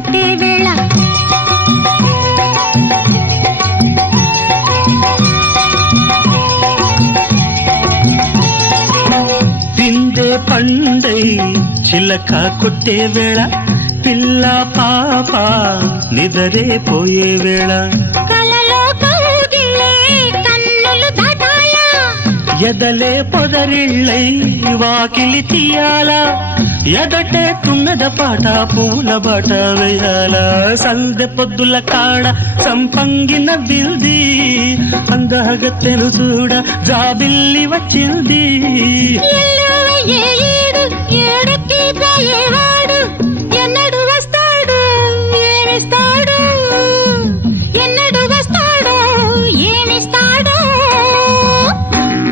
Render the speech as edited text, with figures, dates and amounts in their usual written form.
కట్టే వేళ పిందే పండై చిలక కొట్టే వేళ పిల్ల పాప నిదరే పోయే వేళ కలలో కౌగిలే కన్నులు దాటాలా ఎదలే పొదరిళ్ళై వాకిలి తీయాలా ఎదటే తుమ్మెద పాట పూల బాట వేయాల సందె పొద్దుల కాడ సంపంగి నవ్వింది అందగత్తెను చూడ జాబిల్లి వచ్చింది ఏడు ఏడుకి ఏవా